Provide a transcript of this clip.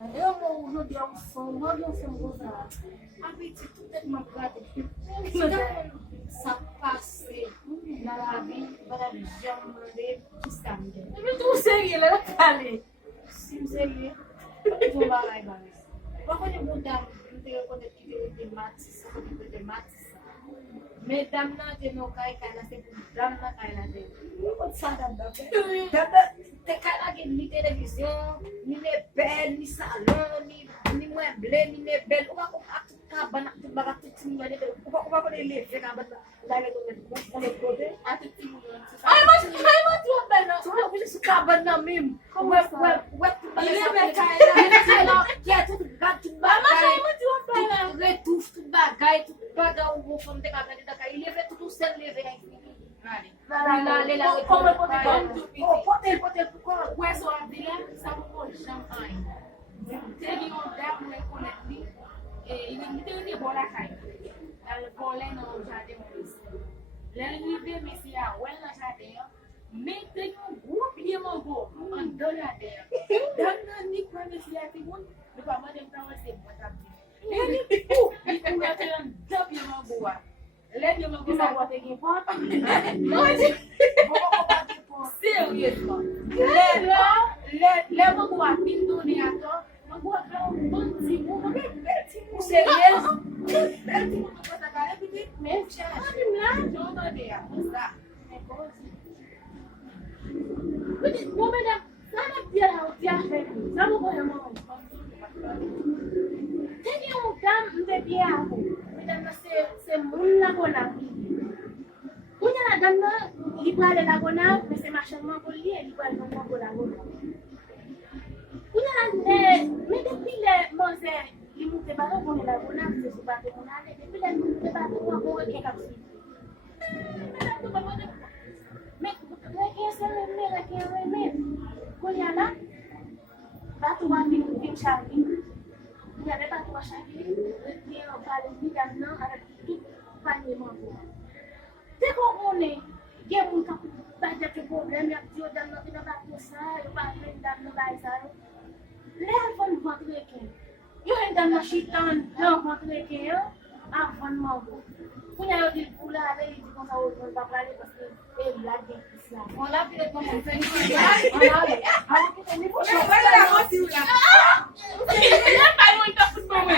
Eu vou rodear o som, rodear o som gozar. Habite tout est mon pratique. Ça passe dans la vie, madame Jean-Marie Kistamde. Mais tout sérieux là, allez. Sim sérieux, tu vas aller dans les. Pourquoi les moutons, tu te connais qui te matis, qui te matis. Mais dame na te no kai kana se dame na kai na te. Ko sa dame da pe. Dame te kai na ke ni télévision, ni les belles, ni salon, ni moins blé, ni les belles. Ou ko ka bana te baga te tini ngane te. Ou ko les fait ka bana la le to le côté. A te tini. Ai, mas tu vai bem não. Tu não vês esse caba na mim. Como é tu baga. Ele vai cair lá. Que é tudo gato Mas baga. aí mas tu vai bem não. Retouche tout bagay, tout bagay ou vous font des cabanes d'accord. Il lève tout seul levé. Como pode Oh, pode pourquoi? Where so I did some more champagne. Taking on that way connectly. Il est mis bola kai. Al bola no jardin was. Let me be Messi a well na jardin. Make the group here mo go on dollar there. Dan ni kwa Messi a ti mun. Lu pa mo dem tawo se mo tabi. Ele ku, iku ya telan dab yo mo go. Let you mo go sa what again pot. Seriously. Let mo go a pinto ni ato. Mo go a bon ti mo mo ti mo Sérieux? Bel ti mo ko sa kare piti. Me chana. Jo no dia. Sa. Me ko. Piti mo me da sana dia ha dia fe. Sa mo ko mo. Teni un dam de biago. Me da se mun la bona. Kunya la dam na li pale la bona, me se marchement pour lui, li pale non pour la bona. Kunya la me depuis le mose, li monte ba non pour la bona, se se pas pour aller, depuis le monte ba pour ko ke ka si. Me ke se me ke me. Kunya la ba tu wa fin charli. Il y avait pas trois chaque qui on parle évidemment avec tout panier mango. Dès qu'on est, il y a mon cap pas de problème, il y a dit dans notre pas pour ça, il pas dans nos bails ça. Les enfants vont rentrer qui? Ils ont dans la chitan, non rentrer qui avant mango. Quand il y a dit pour là, il dit qu'on ça on va parler parce que il l'a dit ça. On l'a fait comme on fait. On l'a fait. Alors que c'est niveau chaud. Ele vai muito para os